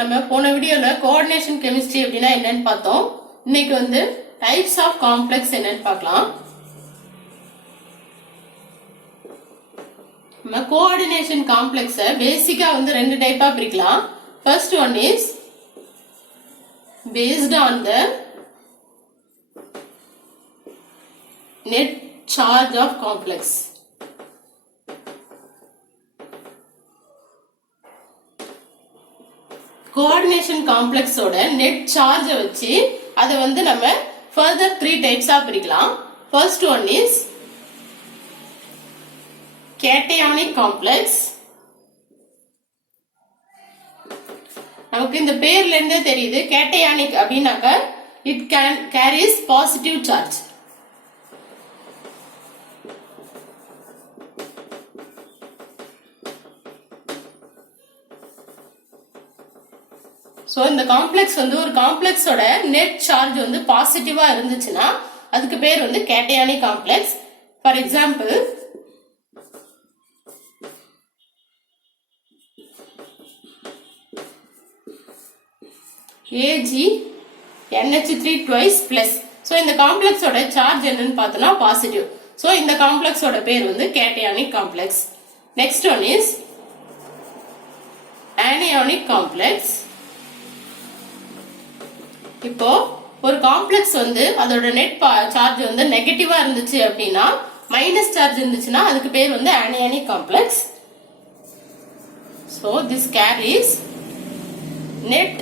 நம்ம போன வீடியோல கோஆர்டினேஷன் கெமிஸ்ட்ரி அப்படின்னா என்னன்னு பார்த்தோம். இன்னைக்கு வந்து டைப்ஸ் ஆஃப் காம்ப்ளெக்ஸ் என்னன்னு பார்க்கலாம். நம்ம கோஆர்டினேஷன் காம்ப்ளெக்ஸை பேசிக்கா வந்து ரெண்டு டைப்பா பிரிக்கலாம். First one is based on the net charge of complex. Coordination காம்ப்ளெக்ஸோட நெட் சார்ஜ் வச்சு அதை வந்து நம்ம ஃபர்தர் 3 டைப்ஸா பிரிக்கலாம். First one is cationic complex. நமக்கு இந்த பேர்ல இருந்தே தெரியுது கேட்டயானிக் அப்படின்னாக்க it carries positive charge. So இந்த காம்ப்ளெக்ஸ் வந்து ஒரு காம்ப்ளெக்ஸோட நெட் சார்ஜ் வந்து பாசிட்டிவா இருந்துச்சுன்னா அதுக்கு பேர் வந்து cationic complex. For example AgNH3 twice plus. So இந்த காம்ப்ளெக்ஸோட சார்ஜ் என்னன்னு பார்த்தோம்னா பாசிட்டிவ். சோ இந்த காம்ப்ளெக்ஸோட பேர் வந்து cationic complex. Next one is anionic complex. இப்போ ஒரு காம்ப்ளெக்ஸ் வந்து அதோட நெட் சார்ஜ் வந்து நெகட்டிவா இருந்துச்சு அப்படின்னா மைனஸ் சார்ஜ் இருந்துச்சுன்னா அதுக்கு பேர் வந்து anionic complex. So this carries net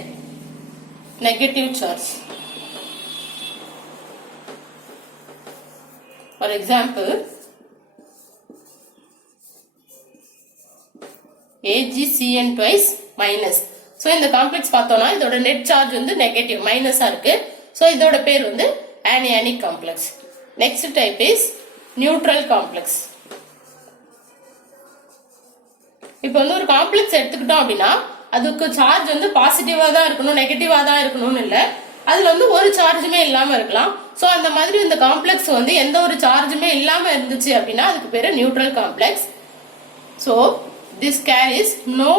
negative charge. For example, AgCN twice minus. So இந்த காம்ப்ளெக்ஸ் பார்த்தோம்னா இதோட நெட் சார்ஜ் வந்து நெகட்டிவ் மைனஸா இருக்கு. So இதோட பேர் வந்து anionic complex. Next type is neutral complex. இப்போ வந்து ஒரு காம்ப்ளெக்ஸ் எடுத்துக்கிட்டோம் அப்படின்னா அதுக்கு சார்ஜ் வந்து பாசிட்டிவா தான் இருக்கணும் நெகட்டிவா தான் இருக்கணும்னு இல்ல, அதுல வந்து ஒரு சார்ஜுமே இல்லாம இருக்கலாம். சோ அந்த மாதிரி இந்த காம்ப்ளெக்ஸ் வந்து எந்த ஒரு சார்ஜுமே இல்லாம இருந்துச்சு அப்படின்னா அதுக்கு பேரு neutral complex. So this carries no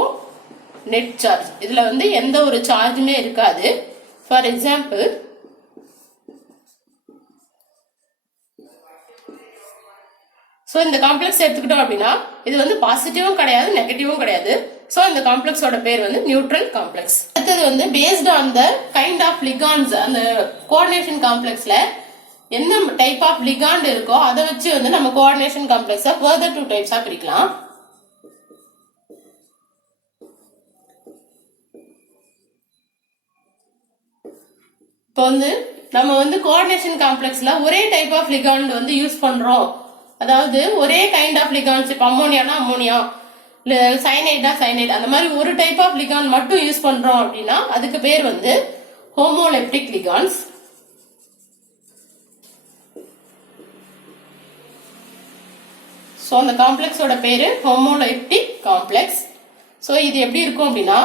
net charge. இதுல வந்து எந்த ஒரு சார்ஜுமே இருக்காது. ஃபார் எக்ஸாம்பிள் சோ இந்த காம்ப்ளெக்ஸ் எடுத்துக்கிட்டோம் அப்படின்னா இது வந்து பாசிட்டிவும் கிடையாது நெகட்டிவும் கிடையாது. சோ இந்த காம்ப்ளெக்ஸோட பேர் வந்து நியூட்ரல் காம்ப்ளெக்ஸ். அடுத்தது வந்து based on the kind of ligands. அந்த கோஆர்டினேஷன் காம்ப்ளெக்ஸ்ல என்ன டைப் ஆஃப் லிகாண்ட் இருக்கோ அதை வச்சு வந்து நம்ம கோஆர்டினேஷன் காம்ப்ளெக்ஸை ஃபர்தர் 2 டைப்ஸா பிரிக்கலாம். இப்போ வந்து நம்ம வந்து கோஆர்டினேஷன் காம்ப்ளெக்ஸ்ல ஒரே டைப் ஆஃப் லிகாண்ட் வந்து யூஸ் பண்றோம், அதாவது ஒரே கைண்ட் ஆஃப் லிகாண்ட்ஸ், இப்போ அம்மோனியானா அம்மோனியா, சைனைடா சைனைட், அந்த மாதிரி ஒரு டைப் ஆஃப் லிகாண்ட் மட்டும் யூஸ் பண்றோம் அப்படின்னா அதுக்கு பேர் வந்து ஹோமோலெப்டிக் லிகாண்ட்ஸ். சோ அந்த காம்ப்ளெக்ஸோட பேரு ஹோமோலெப்டிக் காம்ப்ளெக்ஸ். சோ இது எப்படி இருக்கும் அப்படின்னா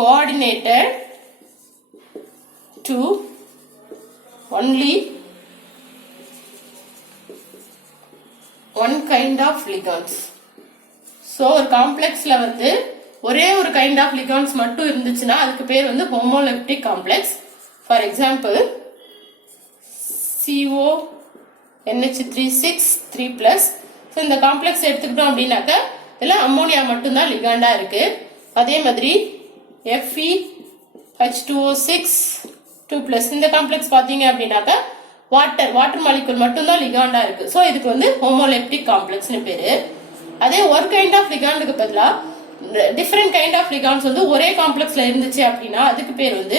coordinated to only one kind of ligands. So ஒரு காம்ப்ளெக்ஸ்ல வந்து ஒரே ஒரு கைண்ட் ஆஃப் லிகாண்ட்ஸ் மட்டும் இருந்துச்சுன்னா அதுக்கு பேர் வந்து homoleptic complex. For example CONH3 so இந்த காம்ப்ளெக்ஸ் எடுத்துக்கிட்டோம் அப்படின்னாக்க இதுல அம்மோனியா மட்டும்தான் லிகாண்டா இருக்கு. அதே மாதிரி FeH2O6 இந்த காம்ப்ளெக்ஸ் பாத்தீங்க அப்படின்னாக்க வாட்டர் மாலிகுல் மட்டும்தான் லிகாண்டா இருக்கு. சோ இதுக்கு வந்து ஹோமோலெப்டிக் காம்ப்ளெக்ஸ்னு பேரு. அதே ஒரு கைண்ட் ஆஃப் லிகாண்டுக்கு பதிலா டிஃபரெண்ட் கைண்ட் ஆஃப் லிகாண்ட்ஸ் வந்து ஒரே காம்ப்ளெக்ஸ்ல இருந்துச்சு அப்படின்னா அதுக்கு பேர் வந்து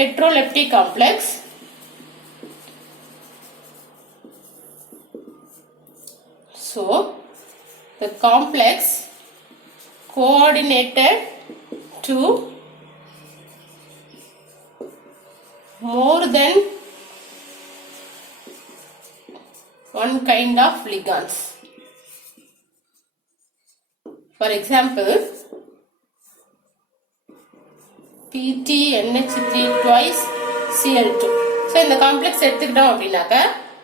heteroleptic complex. So the complex coordinated to more than one kind of ligands. For example, PTNH3 twice Cl2. So இந்த காம்ப்ளெக்ஸ் எடுத்துக்கிட்டோம் அப்படின்னாக்க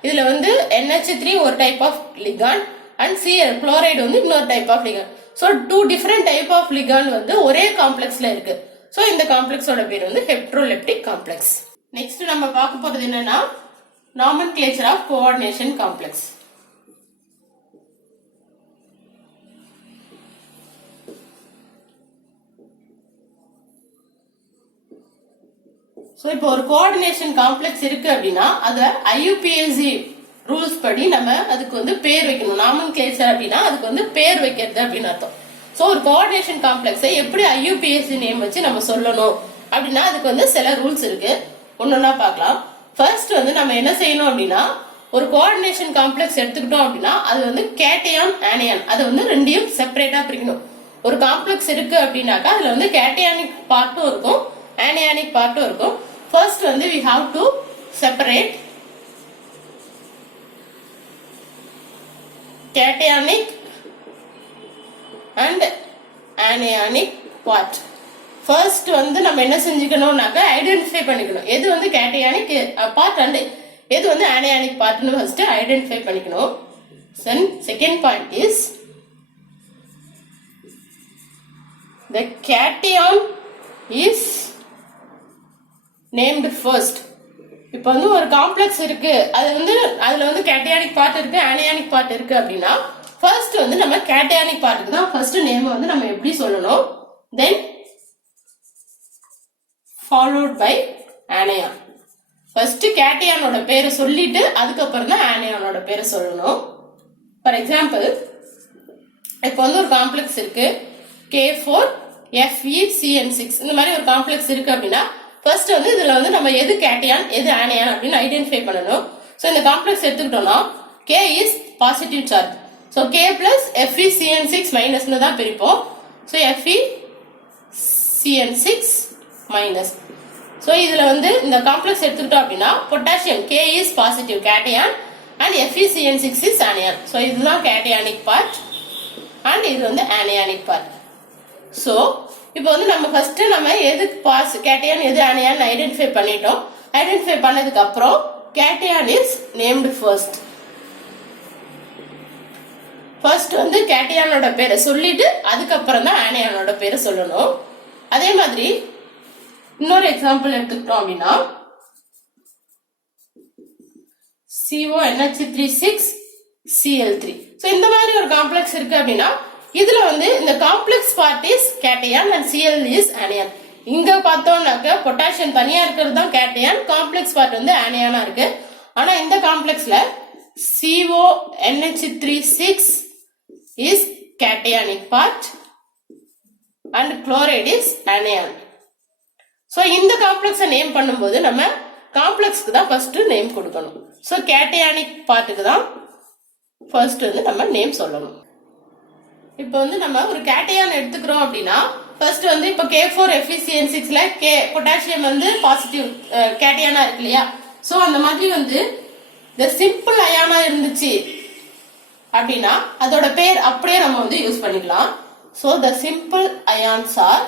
இதுல வந்து NH3 ஒரு type of ligand and Cl chloride வந்து இன்னொரு type of ligand. So 2 different type of ligand வந்து ஒரே காம்ப்ளெக்ஸ்ல இருக்கு. ஸோ இந்த காம்ப்ளெக்ஸோட பேர் வந்து ஹெப்ட்ரோலெப்டிக் காம்ப்ளெக்ஸ். நெக்ஸ்ட் நம்ம பார்க்க போறது என்னன்னா nomenclature of coordination complex. So இப்போ ஒரு கோஆர்டினேஷன் காம்ப்ளெக்ஸ் இருக்கு அப்படின்னா அதை IUPAC ரூல்ஸ் படி நம்ம அதுக்கு வந்து பேர் வைக்கணும். நாமென்க்ளேச்சர் அப்படின்னா அதுக்கு வந்து பேர் வைக்கிறது அப்படின்னு அர்த்தம். ஸோ ஒரு கோஆர்டினேஷன் காம்ப்ளெக்ஸை எப்படி IUPAC நேம் வச்சு நம்ம சொல்லணும் அப்படின்னா அதுக்கு வந்து சில ரூல்ஸ் இருக்கு. ஒன்னொன்னா பார்க்கலாம். ஃபர்ஸ்ட் வந்து நம்ம என்ன செய்யணும் அப்படின்னா ஒரு கோஆர்டினேஷன் காம்ப்ளெக்ஸ் எடுத்துக்கிட்டோம் அப்படின்னா அது வந்து கேட்டையான் ஆனையான் அதை வந்து ரெண்டையும் செப்பரேட்டா பிரிக்கணும். ஒரு காம்ப்ளெக்ஸ் இருக்கு அப்படின்னாக்கா அதுல வந்து கேட்டையானிக் பார்ட்டும் இருக்கும், ஆனையானிக் பார்ட்டும் இருக்கும். ஃபர்ஸ்ட் வந்து we have to separate cationic and anionic part. First வந்து நம்ம என்ன செஞ்சுக்கணும்னாக்க ஐடென்டிஃபை பண்ணிக்கணும் எது வந்து கேட்டையானிக் பார்ட் அண்ட் எது வந்து ஆனையானிக் பார்ட்னு ஃபர்ஸ்ட் ஐடென்டிஃபை பண்ணிக்கணும். Then second point is the cation is named first. இப்போ வந்து ஒரு காம்ப்ளெக்ஸ் இருக்கு அது வந்து அதுல வந்து கேட்டையானிக் பார்ட் இருக்கு ஆனையானிக் பார்ட் இருக்கு அப்படின்னா ஃபர்ஸ்ட் வந்து நம்ம கேட்டையானிக் பார்ட்டுக்கு தான் ஃபர்ஸ்ட் நேம் வந்து நம்ம எப்படி சொல்லணும். Then followed by anion. First கேட்டையானோட பேரை சொல்லிட்டு அதுக்கப்புறம் தான் ஆனையானோட பேரை சொல்லணும். ஃபார் எக்ஸாம்பிள் இப்போ வந்து ஒரு காம்ப்ளெக்ஸ் இருக்கு K4FeCN6 இந்த மாதிரி ஒரு காம்ப்ளெக்ஸ் இருக்கு அப்படின்னா ஃபர்ஸ்ட் வந்து இதுல வந்து நம்ம எது கேட்டையான் எது ஆனையான் அப்படின்னு ஐடென்டிஃபை பண்ணணும். ஸோ இந்த காம்ப்ளெக்ஸ் எடுத்துக்கிட்டோம்னா K is positive charge. So K plus FeCN6 மைனஸ்னு தான் பிரிப்போம். So FeCN6 minus. ஸோ இதுல வந்து இந்த காம்ப்ளெக்ஸ் எடுத்துக்கிட்டோம் அப்படின்னா potassium K is positive cation and FeCN6 is anion. So இதுதான் கேட்டையானிக் பார்ட் அண்ட் இது வந்து ஆனையானிக் பார்ட். ஸோ இப்போ வந்து நம்ம ஃபர்ஸ்ட் நம்ம எது கேட்டையான் எது ஆனையான் ஐடென்டிஃபை பண்ணிட்டோம். ஐடென்டிஃபை பண்ணதுக்கு அப்புறம் cation is named first. First வந்து கேட்டையானோட பேரை சொல்லிட்டு அதுக்கப்புறம் தான் ஆனையானோட பேரை சொல்லணும். அதே மாதிரி இன்னொரு எக்ஸாம்பிள் எடுத்துக்கிட்டோம் அப்படின்னா CONH36Cl3. ஸோ இந்த மாதிரி ஒரு காம்ப்ளெக்ஸ் இருக்கு அப்படின்னா இதுல வந்து இந்த complex part is cation and Cl is anion. இங்க பார்த்தோம்னாக்க பொட்டாசியம் தனியா இருக்கிறது தான் கேட்டையான், காம்ப்ளெக்ஸ் பார்ட் வந்து ஆனையானா இருக்கு. ஆனா இந்த காம்ப்ளெக்ஸ்ல CONH36 is cationic part and chloride is anion. So இந்த காம்ப்ளெக்ஸை நேம் பண்ணும்போது நம்ம காம்ப்ளெக்ஸ்க்கு தான் ஃபர்ஸ்ட் நேம் கொடுக்கணும். ஸோ கேட்டையானிக் பார்ட்டுக்கு தான் ஃபர்ஸ்ட் வந்து நம்ம நேம் சொல்லணும். இப்போ வந்து நம்ம ஒரு கேட்டையான் எடுத்துக்கிறோம் அப்படின்னா ஃபர்ஸ்ட் வந்து இப்போ K4FeCN6ல பொட்டாசியம் வந்து பாசிட்டிவ் கேட்டையானா இருக்கு இல்லையா. ஸோ அந்த மாதிரி வந்து இந்த சிம்பிள் அயானா இருந்துச்சு அப்படின்னா அதோட பேர் அப்படியே நம்ம வந்து யூஸ் பண்ணிக்கலாம். So the simple ions are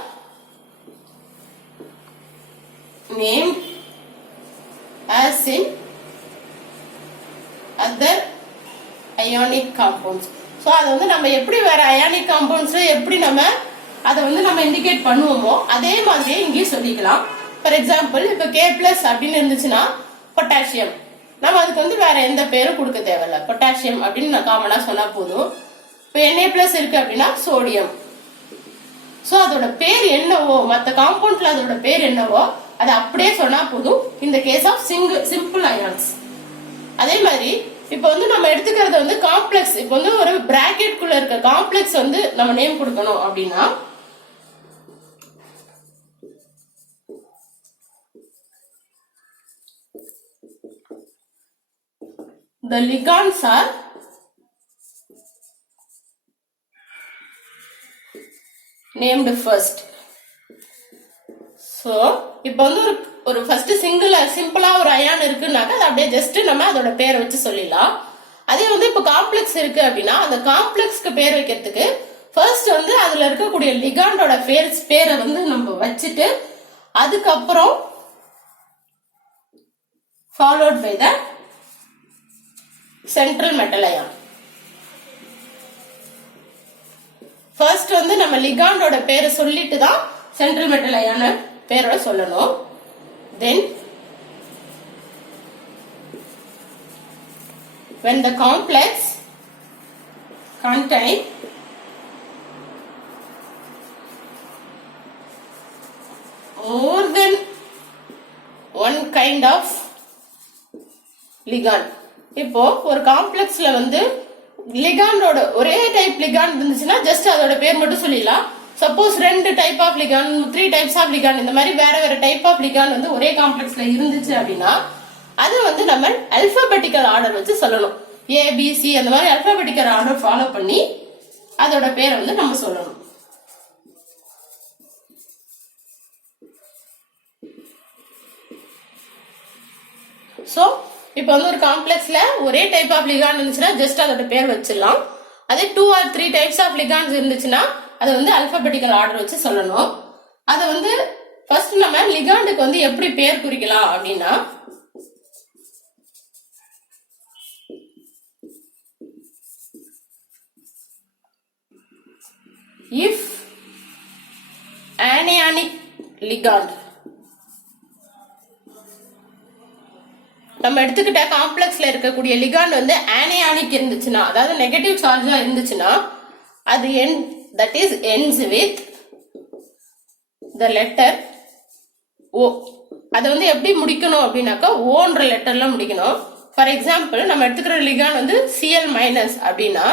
name as in other ionic compounds. So அதை வந்து நம்ம எப்படி வேற அயானிக் காம்பவுண்ட்ஸ் எப்படி நம்ம அதை வந்து நம்ம இண்டிகேட் பண்ணுவோமோ அதே மாதிரியே இங்கேயும் சொல்லிக்கலாம். ஃபார் எக்ஸாம்பிள் இப்போ K பிளஸ் அப்படின்னு இருந்துச்சுன்னா பொட்டாசியம், நம்ம அதுக்கு வந்து வேற எந்த பேரும் கொடுக்க தேவையில்ல, பொட்டாசியம் அப்படின்னு நான் காமனா சொன்னா போதும். இப்போ Na பிளஸ் இருக்கு அப்படின்னா சோடியம். ஸோ அதோட பேர் என்னவோ மற்ற காம்பவுண்ட்ல அதோட பேர் என்னவோ அதை அப்படியே சொன்னா போதும் இந்த கேஸ் ஆஃப் சிம்பிள் அயான்ஸ். அதே மாதிரி இப்போ வந்து நம்ம எடுத்துக்கிறது வந்து காம்ப்ளெக்ஸ். இப்போ வந்து ஒரு பிராக்கெட் குள்ள இருக்க காம்ப்ளெக்ஸ் வந்து நம்ம நேம் கொடுக்கணும் அப்படின்னா the ligands are named first. So இப்போ வந்து ஒரு ஃபர்ஸ்ட் சிம்பிளா ஒரு அயான் இருக்குன்னாக்க அது அப்படியே ஜஸ்ட் நம்ம அதோட பேரை வச்சு சொல்லிடலாம். அதே வந்து இப்போ காம்ப்ளெக்ஸ் இருக்கு அப்படின்னா அந்த காம்ப்ளெக்ஸ்க்கு பேர் வைக்கிறதுக்கு ஃபர்ஸ்ட் வந்து அதுல இருக்கக்கூடிய லிகாண்டோட பேரை வந்து நம்ம வச்சுட்டு அதுக்கப்புறம் followed by the central metal ion. First வந்து நம்ம லிகாண்டோட பேரை சொல்லிட்டு தான் சென்ட்ரல் மெட்டல் அயான பேரோட சொல்லணும். தென் when the complex contain more than one kind of ligand. இப்போ ஒரு காம்ப்ளெக்ஸ்ல வந்து லிகாண்டோட ஒரே டைப் லிகாண்ட் இருந்துச்சுன்னா ஜஸ்ட் அதோட பேர் மட்டும் சொல்லிடலாம். Suppose 2 type of ligand, 3 types of ligand, இந்த மாதிரி வேற வேற டைப் ஆஃப் லிகாண்ட் வந்து ஒரே காம்ப்ளெக்ஸ்ல இருந்துச்சு அப்படின்னா அது வந்து நம்ம அல்பாபெட்டிக்கல் ஆர்டர் வச்சு சொல்லணும். ABC அந்த மாதிரி அல்பாபெட்டிக்கல் ஆர்டர் ஃபாலோ பண்ணி அதோட பேரை வந்து நம்ம சொல்லணும். சோ இப்போ வந்து ஒரு காம்ப்ளெக்ஸ்ல ஒரே டைப் ஆஃப் லிகாண்ட் இருந்துச்சுன்னா ஜஸ்ட் அதோட பேர் வச்சிடலாம். அதே 2 or 3 டைப்ஸ் ஆஃப் லிகாண்ட்ஸ் இருந்துச்சுன்னா அதை வந்து அல்பாபெட்டிக்கல் ஆர்டர் வச்சு சொல்லணும். அதை வந்து ஃபர்ஸ்ட் நம்ம லிகாண்டுக்கு வந்து எப்படி பேர் குறிக்கலாம் அப்படின்னா, if anionic ligand நம்ம எடுத்துக்கிட்ட காம்ப்ளெக்ஸ்ல இருக்கக்கூடிய லிகாண்ட் வந்து ஆனியானிக் இருந்துச்சுன்னா, அதாவது நெகட்டிவ் சார்ஜா இருந்துச்சுன்னா அது that is ends with the letter O. அதை வந்து எப்படி முடிக்கணும் அப்படின்னாக்கா ஓன்ற லெட்டர்ல முடிக்கணும். ஃபார் எக்ஸாம்பிள் நம்ம எடுத்துக்கிற லிகாண்ட் வந்து Cl- அப்படின்னா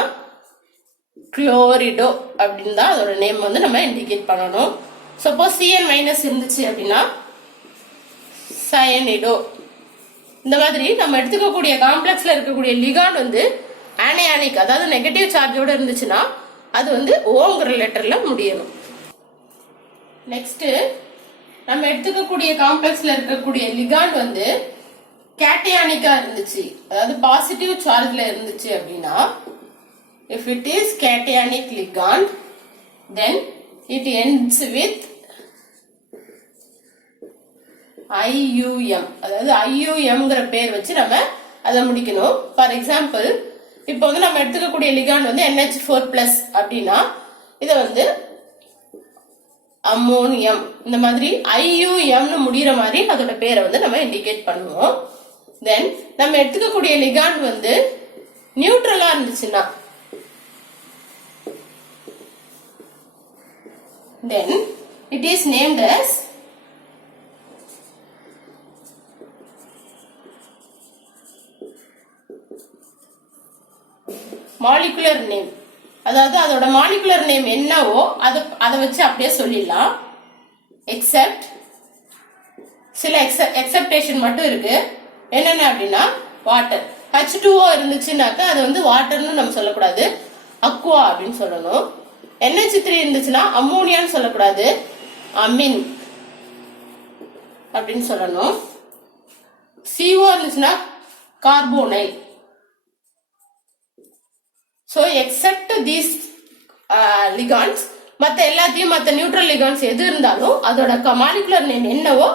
குளோரிடோ அப்படின்னு தான் அதோட நேம் வந்து நம்ம இண்டிகேட் பண்ணணும். சப்போஸ் Cl- இருந்துச்சு அப்படின்னா சயனிடோ. இந்த மாதிரி நம்ம எடுத்துக்கக்கூடிய காம்ப்ளெக்ஸ்ல இருக்கக்கூடிய லிகாண்ட் வந்து ஆனியானிக், அதாவது நெகட்டிவ் சார்ஜோட இருந்துச்சுன்னா அது வந்து ஓங்கிற லெட்டர்ல முடியணும். நெக்ஸ்ட் நம்ம எடுத்துக்கக்கூடிய காம்ப்ளெக்ஸ்ல இருக்கக்கூடிய லிகாண்ட் வந்து கேட்டயானிக்கா இருந்துச்சு, அதாவது பாசிட்டிவ் சார்ஜ்ல இருந்துச்சு அப்படின்னா, if it is cationic ligand then it ends with IUM, அதாவது IUMங்கிற பேர் வச்சு நம்ம அதை முடிக்கணும். ஃபார் எக்ஸாம்பிள் இப்போ வந்து நம்ம எடுத்துக்கக்கூடிய லிகாண்ட் வந்து NH4+ அப்படின்னா இதை வந்து அம்மோனியம், இந்த மாதிரி IUMனு முடிகிற மாதிரி அதோட பேரை வந்து நம்ம இண்டிகேட் பண்ணுவோம். தென் நம்ம எடுத்துக்கக்கூடிய லிகாண்ட் வந்து நியூட்ரலா இருந்துச்சுன்னா then it is named as molecular name. அதாவது அதோட மாலிகுலர் நேம் என்னவோ அதை வச்சு அப்படியே சொல்லிடலாம். எக்ஸெப்ட் சில எக்ஸெப்டேஷன் மட்டும் இருக்கு. என்னென்ன அப்படின்னா, வாட்டர் H2O இருந்துச்சுன்னாக்கா அது வந்து வாட்டர்னு நம்ம சொல்லக்கூடாது, அக்வா அப்படின்னு சொல்லணும். NH3 இருந்துச்சுன்னா அம்மோனியான்னு சொல்லக்கூடாது, அமின் அப்படின்னு சொல்லணும். CO இருந்துச்சுன்னா carbonyl. So except these ligands, மற்ற எல்லாத்தையும் மற்ற நியூட்ரல் லிகாண்ட்ஸ் எது இருந்தாலும் அதோட மாலிகுலர் நேம் என்னவோ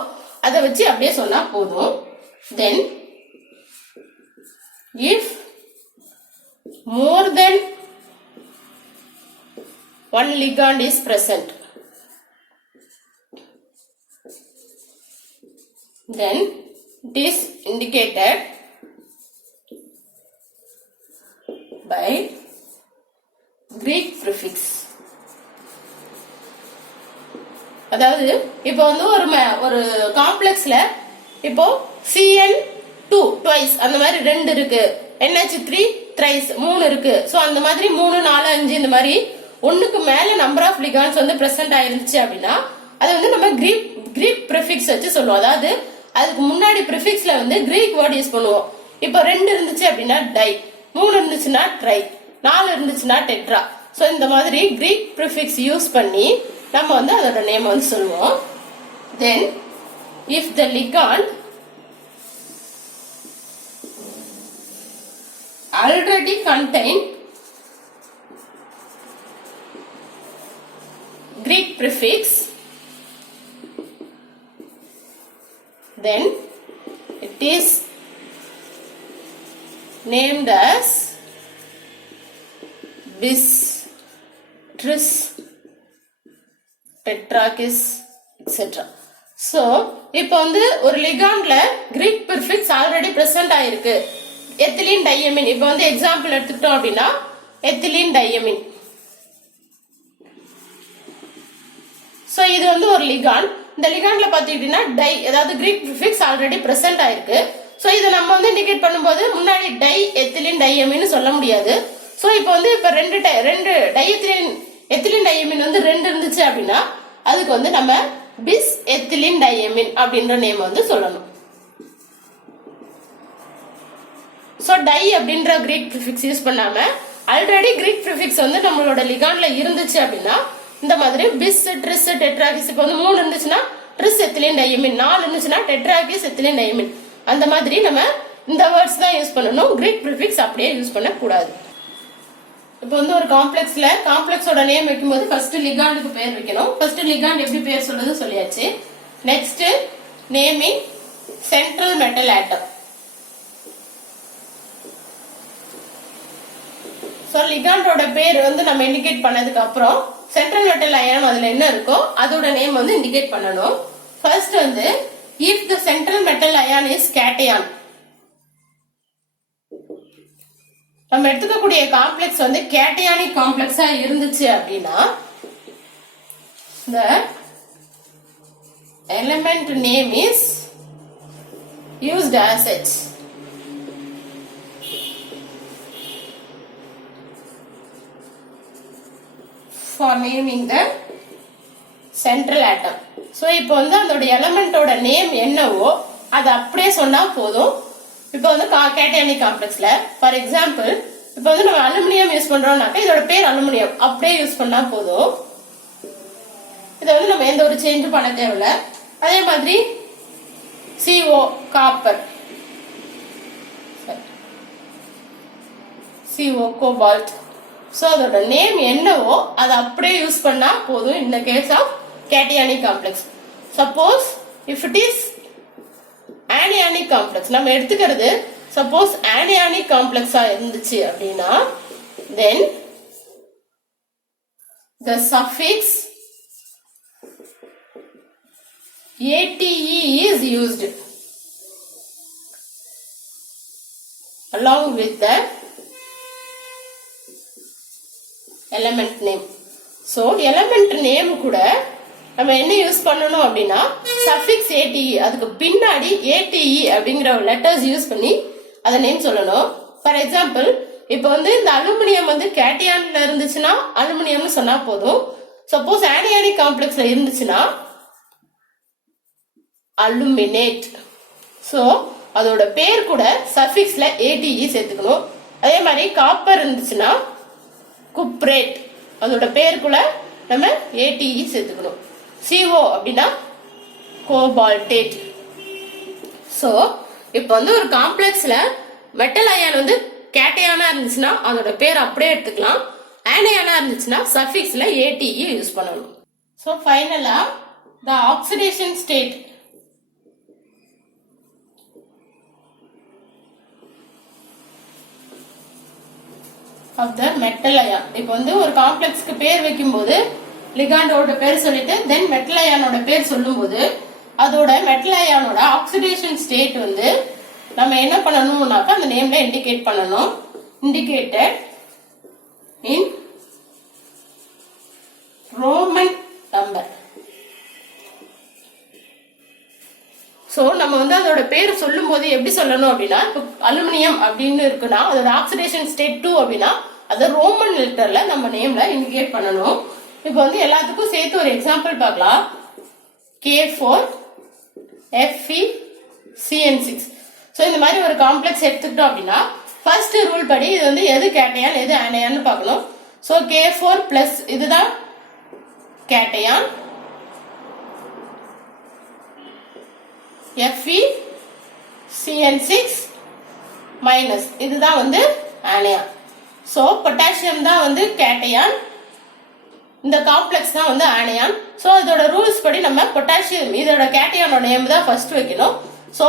அதை வச்சு அப்படியே சொன்னா போதும். தென் if more than one ligand is present, then it is indicated by Greek prefix. அதாவது இப்போ வந்து ஒரு காம்ப்ளெக்ஸ்ல இப்போ Cn2 twice அந்த மாதிரி 2 இருக்கு, NH3 thrice 3 இருக்கு. சோ அந்த மாதிரி 3, 4, 5 இந்த மாதிரி ஒண்ணுக்கு மேல நம்பர் ஆஃப் லிகாண்ட்ஸ் வந்து பிரசன்ட் ஆயிருந்துச்சு அப்படின்னா அது வந்து நம்ம கிரீக் ப்ரிஃபிக்ஸ் வச்சு சொல்லுவோம். அதாவது அதுக்கு முன்னாடி ப்ரிஃபிக்ஸ்ல வந்து கிரீக் வேர்ட் யூஸ் பண்ணுவோம். இப்போ 2 இருந்துச்சு அப்படின்னா டை, 3 இருந்துச்சுன்னா ட்ரை, 4 இருந்துச்சுன்னா டெட்ரா. சோ இந்த மாதிரி கிரீக் ப்ரிஃபிக்ஸ் யூஸ் பண்ணி நம்ம வந்து அதோட நேம் வந்து சொல்லுவோம். தென் if the ligand already contain Greek prefix, then it is named as bis. tris, tetrakis, etc. So, இப்போ வந்து ஒரு லிகாண்ட்ல கிரீக் ப்ரிஃபிக்ஸ் ஆல்ரெடி பிரசன்ட் ஆயிருக்கு. Ethylene diamine. இப்போ வந்து எக்ஸாம்பிள் எடுத்துக்கிட்டோம் அப்படின்னா எத்திலீன் டையமின். சோ இது வந்து ஒரு லிகாண்ட். இந்த லிகாண்ட்ல பாத்தீங்கன்னா டை, அதாவது கிரீக் ப்ரிஃபிக்ஸ் ஆல்ரெடி பிரசன்ட் ஆயிருக்கு. சோ இதை நம்ம வந்து இண்டிகேட் பண்ணும்போது முன்னாடி டை எத்திலீன் டையமின் சொல்ல முடியாது. சோ இப்போ வந்து இப்ப ரெண்டு எத்திலீன் டையமின் வந்து 2 இருந்துச்சு அப்படின்னா அதுக்கு வந்து நம்ம பிஸ் எத்திலீன் டையமின் அப்படின்ற நேம் வந்து சொல்லணும். சோ டை அப்படின்ற கிரீக் ப்ரிஃபிக்ஸ் யூஸ் பண்ணாம ஆல்ரெடி கிரீக் ப்ரிஃபிக்ஸ் வந்து நம்மளோட லிகாண்ட்ல இருந்துச்சு அப்படின்னா இந்த மாதிரி பிஸ், ட்ரிஸ், டெட்ராகிஸ். இப்போ வந்து 3 இருந்துச்சுன்னா ட்ரிஸ் எத்திலீன் டையமின், 4 இருந்துச்சுன்னா டெட்ராகிஸ் எத்திலீன் டையமின். அந்த மாதிரி நம்ம இந்த வேர்ட்ஸ் தான் யூஸ் பண்ணணும். கிரீக் ப்ரிஃபிக்ஸ் அப்படியே யூஸ் பண்ண கூடாது. இப்போ வந்து ஒரு காம்ப்ளெக்ஸோட நேம் வைக்கும்போது ஃபர்ஸ்ட் லிகாண்டுக்கு பேர் வைக்கணும். ஃபர்ஸ்ட் லிகாண்ட் எப்படி பேர் சொல்றது சொல்லியாச்சு. Next naming central metal atom. So லிகாண்டோட பேர் வந்து நம்ம இண்டிகேட் பண்ணதுக்கு அப்புறம் சென்ட்ரல் மெட்டல் அயான் அதுல என்ன இருக்கோ அதோட நேம் வந்து இண்டிகேட் பண்ணணும். ஃபர்ஸ்ட் வந்து if the central metal ion is cation. நம்ம எடுத்துக்கக்கூடிய காம்ப்ளெக்ஸ் வந்து கேட்டயானிக் காம்ப்ளெக்ஸா இருந்துச்சு அப்படின்னா the element name is used as such. For naming the central atom. So இப்போ வந்து அதோட எலிமெண்டோட நேம் என்னவோ அது அப்படியே சொன்னா போதும். இப்போ வந்து கேட்டயானிக் காம்ப்ளெக்ஸ்ல ஃபார் எக்ஸாம்பிள் இப்போ வந்து நம்ம அலுமினியம் யூஸ் பண்றோம்னாக்க இதோட பேர் அலுமினியம் அப்படியே யூஸ் பண்ணா போதும். இதை வந்து நம்ம எந்த ஒரு சேஞ்சும் பண்ண தேவையில்ல. அதே மாதிரி CO copper, CO cobalt. So அதோட நேம் என்னவோ அதை அப்படியே யூஸ் பண்ணா போதும். இந்த case of cationic complex. Suppose if it is anionic complex, நம்ம எடுத்துக்கிறது சப்போஸ் ஆனியானிக் காம்ப்ளெக்ஸா இருந்துச்சு அப்படின்னா தென் the suffix ate is used along with the element name. So element name கூட நம்ம என்ன யூஸ் பண்ணணும் அப்படின்னா சஃபிக்ஸ் ATE, அதுக்கு பின்னாடி ATE அப்படிங்கிற லெட்டர்ஸ் யூஸ் பண்ணி அதை நேம் சொல்லணும். ஃபார் எக்ஸாம்பிள் இப்போ வந்து இந்த அலுமினியம் வந்து கேட்டியான்ல இருந்துச்சுன்னா அலுமினியம்னு சொன்னா போதும். சப்போஸ் ஆனியானிக் காம்ப்ளெக்ஸ்ல இருந்துச்சுன்னா அலுமினேட். சோ அதோட பேர் கூட சஃபிக்ஸ்ல ATE சேர்த்துக்கணும். அதே மாதிரி காப்பர் இருந்துச்சுன்னா குப்ரேட், அதோட பேருக்குள்ள நம்ம ATE சேர்த்துக்கணும். CO அப்படின்னா கோபால்டேட். சோ இப்போ வந்து ஒரு காம்ப்ளெக்ஸ்ல மெட்டல் அயான் வந்து கேட்டயானா இருந்துச்சுன்னா அதோட பேர் அப்படியே எடுத்துக்கலாம். ஆனியானா இருந்துச்சுன்னா சஃபிக்ஸ்ல ATE யூஸ் பண்ணணும். சோ ஃபைனலா the oxidation state of the metal ion. இப்போ வந்து ஒரு காம்ப்ளெக்ஸ்க்கு பேர் வைக்கும்போது லிகாண்டோட பேர் சொல்லிட்டு தென் மெட்டல் அயானோட பேர் சொல்லும்போது அதோட மெட்டல் அயானோட ஆக்சிடேஷன் ஸ்டேட் வந்து நம்ம என்ன பண்ணணும்னாக்கா அந்த நேம்ல இண்டிகேட் பண்ணணும். இண்டிகேட்டட் இன் ரோமன் நம்பர். சோ நம்ம வந்து அதோட பேர் சொல்லும் போது எப்படி சொல்லணும் அப்படின்னா இப்போ அலுமினியம் அப்படின்னு இருக்குன்னா அதோட ஆக்சிடேஷன் ஸ்டேட் 2 அப்படின்னா அதை ரோமன் லெட்டர்ல நம்ம நேம்ல இண்டிகேட் பண்ணணும். இப்போ வந்து எல்லாத்துக்கும் சேர்த்து ஒரு எக்ஸாம்பிள் பார்க்கலாம். K4 FeCN6. ஸோ இந்த மாதிரி ஒரு காம்ப்ளெக்ஸ் எடுத்துக்கிட்டோம் அப்படின்னா ஃபர்ஸ்ட் ரூல் படி இது வந்து எது கேட்டயான் எது ஆனயான்னு பார்க்கணும். ஸோ K4 பிளஸ் இதுதான் கேட்டயான், FeCN6 மைனஸ் இதுதான் வந்து ஆனயான். ஸோ பொட்டாசியம் தான் வந்து கேட்டயான், இந்த காம்ப்ளெக்ஸ் தான் வந்து ஆனயான். சோ இதோட ரூல்ஸ் படி நம்ம பொட்டாசியம் இதோட கேட்டயானோட நேம் தான் ஃபர்ஸ்ட் வைக்கணும். சோ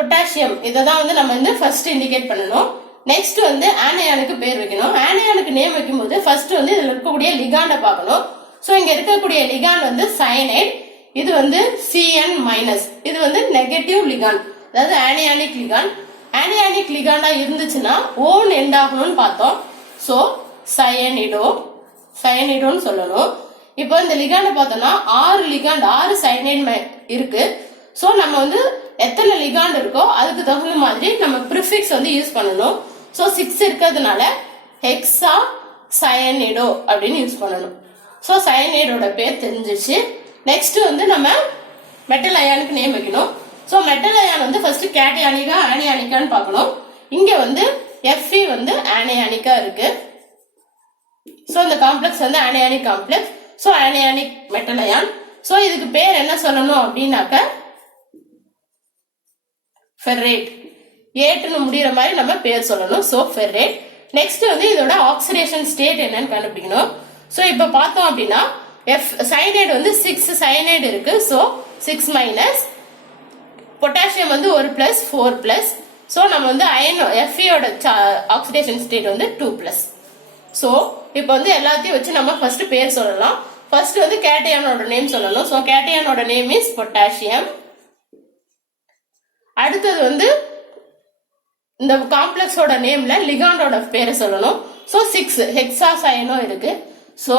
பொட்டாசியம் இதை தான் வந்து நம்ம வந்து ஃபர்ஸ்ட் இண்டிகேட் பண்ணணும். நெக்ஸ்ட் வந்து ஆனையானுக்கு பேர் வைக்கணும். ஆனையானுக்கு நேம் வைக்கும்போது ஃபர்ஸ்ட் வந்து இதுல இருக்கக்கூடிய லிகாண்டை பார்க்கணும். ஸோ இங்க இருக்கக்கூடிய லிகாண்ட் வந்து சயனைட், இது வந்து Cn மைனஸ், இது வந்து நெகட்டிவ் லிகாண்ட், அதாவது ஆனியானிக் லிகாண்ட். ஆனியானிக் லிகாண்டா இருந்துச்சுன்னா ஓன் எண்ட் ஆகணும்னு பார்த்தோம். ஸோ சயனிடோன்னு சொல்லணும். இப்போ இந்த லிகாண்டை பார்த்தோம்னா 6 சயனைட் இருக்கு. ஸோ நம்ம வந்து எத்தனை லிகாண்ட் இருக்கோ அதுக்கு தகுந்த மாதிரி நம்ம ப்ரிஃபிக்ஸ் வந்து யூஸ் பண்ணணும். ஸோ 6 இருக்கிறதுனால ஹெக்ஸா சயனிடோ அப்படின்னு யூஸ் பண்ணணும். ஸோ சயனைடோட பேர் தெரிஞ்சிச்சு. நெக்ஸ்ட் வந்து நம்ம மெட்டல் அயானுக்கு நேம் வைக்கணும். ஸோ மெட்டல் அயான் வந்து ஃபர்ஸ்ட் கேட்டயானிக்கா ஆனியானிக்கான்னு பார்க்கணும். இங்க வந்து Fe வந்து ஆனியானிக்கா இருக்கு. ஸோ இந்த காம்ப்ளெக்ஸ் வந்து anionic complex. So anionic metal ion. So இதுக்கு பேர் என்ன சொல்லணும் அப்படின்னாக்க ஃபெர்ரேட். ஏட்டுன்னு முடிகிற மாதிரி நம்ம பேர் சொல்லணும். ஸோ ஃபெர்ரேட். நெக்ஸ்ட் வந்து இதோட ஆக்சிடேஷன் ஸ்டேட் என்னன்னு கண்டுபிடிக்கணும். ஸோ இப்போ பார்த்தோம் அப்படின்னா சயனைடு வந்து 6 சயனைடு இருக்கு. ஸோ 6 மைனஸ், பொட்டாசியம் வந்து 1 பிளஸ் 4 பிளஸ். ஸோ நம்ம வந்து Feயோட ஆக்சிடேஷன் ஸ்டேட் வந்து 2 பிளஸ். ஸோ இப்போ வந்து எல்லாத்தையும் வச்சு நம்ம ஃபர்ஸ்ட் பேர் சொல்லலாம். ஃபர்ஸ்ட் வந்து கேட்டயானோட நேம் சொல்லணும். ஸோ கேட்டயானோட நேம் இஸ் பொட்டாசியம். அடுத்தது வந்து இந்த காம்ப்ளெக்ஸோட நேம்ல லிகாண்டோட பேரை சொல்லணும். ஸோ 6 ஹெக்ஸா சயனோ இருக்கு. So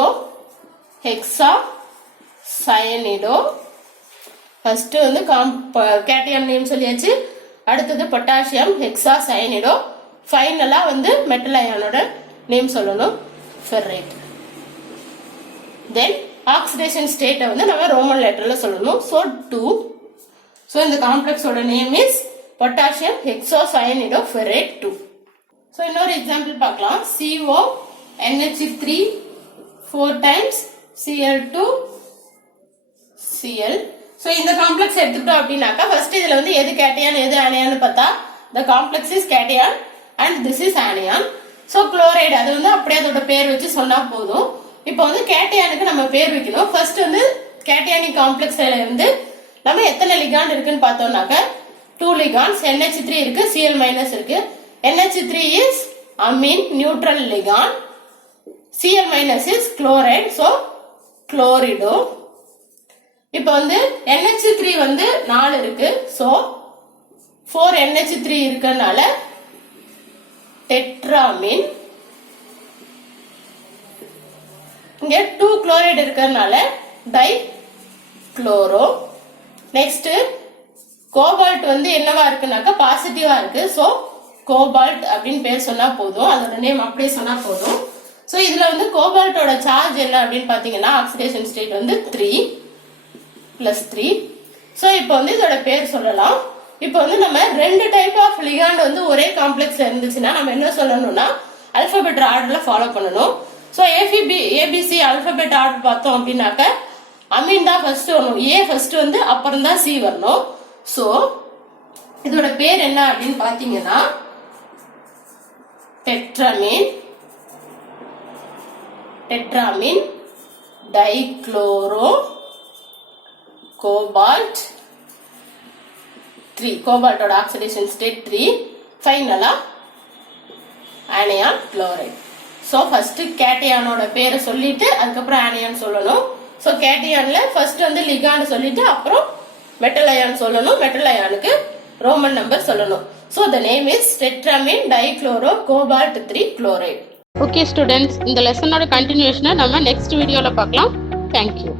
hexa cyanido. ஃபர்ஸ்ட் வந்து கேட்டயான் நேம் சொல்லியாச்சு. அடுத்தது பொட்டாசியம் ஹெக்ஸா சயனிடோ. ஃபைனலா வந்து மெட்டல் அயானோட நேம் சொல்லணும், ஃபெர்ரேட். தென் ஆக்சிடேஷன் ஸ்டேட்டை வந்து நம்ம ரோமன் லெட்டர்ல சொல்லணும். ஸோ 2. ஸோ இந்த காம்ப்ளெக்ஸோட name is potassium hexa cyanido ferrate 2. So இன்னொரு எக்ஸாம்பிள் பார்க்கலாம். CO NH3 4 times Cl2 Cl. So இந்த காம்ப்ளெக்ஸ் எடுத்துக்கிட்டோம் அப்படின்னாக்கா ஃபர்ஸ்ட் இதுல வந்து எது கேட்டயான் எது ஆனியான்னு பார்த்தா the complex is cation and this is anion. So chloride அது வந்து அப்படியே அதோட பேர் வச்சு சொன்னா போதும். இப்போ வந்து கேட்டயானுக்கு நம்ம பேர் வைக்கணும். ஃபர்ஸ்ட் வந்து கேட்டயானிக் காம்ப்ளெக்ஸ்ல இருந்து நம்ம எத்தனை லிகாண்ட் இருக்குன்னு பார்த்தோம்னாக்க 2 லிகாண்ட்ஸ். NH3 இருக்கு, Cl மைனஸ் இருக்கு. NH3 is amine neutral ligand. Cl minus is chloride. So chlorido. இப்போ வந்து NH3 வந்து 4 இருக்கு. ஸோ 4 NH3 இருக்கனால டெட்ராமின். இங்க 2 குளோரைடு இருக்கறனால டை குளோரோ. நெக்ஸ்ட் கோபால்ட் வந்து என்னவா இருக்குனாக்கா பாசிட்டிவா இருக்கு. சோ கோபால்ட் அப்படின்னு பேர் சொன்னா போதும், அதோட நேம் அப்படியே சொன்னா போதும். சோ இதுல வந்து கோபால்ட்டோட சார்ஜ் என்ன அப்படின்னு பாத்தீங்கன்னா ஆக்சிடேஷன் ஸ்டேட் வந்து 3+3. சோ இப்போ வந்து இதோட பேர் சொல்லலாம். இப்போ வந்து நம்ம 2 டைப் ஆஃப் லிகாண்ட் வந்து ஒரே காம்ப்ளெக்ஸ்ல இருந்துச்சுன்னா நம்ம என்ன சொல்லணும்னா அல்பபெட் ஆர்டர்ல ஃபாலோ பண்ணணும். சோ ABC அல்பபெட் ஆர்டர் பார்த்தோம் அப்படின்னாக்க அமீன் தான் ஃபர்ஸ்ட் வரணும், ஏ ஃபர்ஸ்ட் வந்து அப்புறம் தான் சி வரணும். சோ இதோட பேர் என்ன அப்படின்னு பாத்தீங்கன்னா டெட்ராமின் டைக்ளோரோ கோபால்ட் 3. கோபால்ட்டோட ஆக்சிடேஷன் ஸ்டேட் 3. ஃபைனலா ஆனியான் குளோரைடு. சோ ஃபர்ஸ்ட் கேட்டயானோட பேரை சொல்லிட்டு அதுக்கப்புறம் ஆனியான் சொல்லணும். சோ கேட்டயான்ல ஃபர்ஸ்ட் வந்து லிகாண்ட் சொல்லிட்டு அப்புறம் மெட்டல் அயான் சொல்லணும். மெட்டல் அயானுக்கு ரோமன் நம்பர் சொல்லணும். So the name is tetramin dichloro cobalt 3 chloride. Okay students, இந்த லெசனோட கண்டினியூஷனை நம்ம நெக்ஸ்ட் வீடியோல பார்க்கலாம். தேங்க்யூ.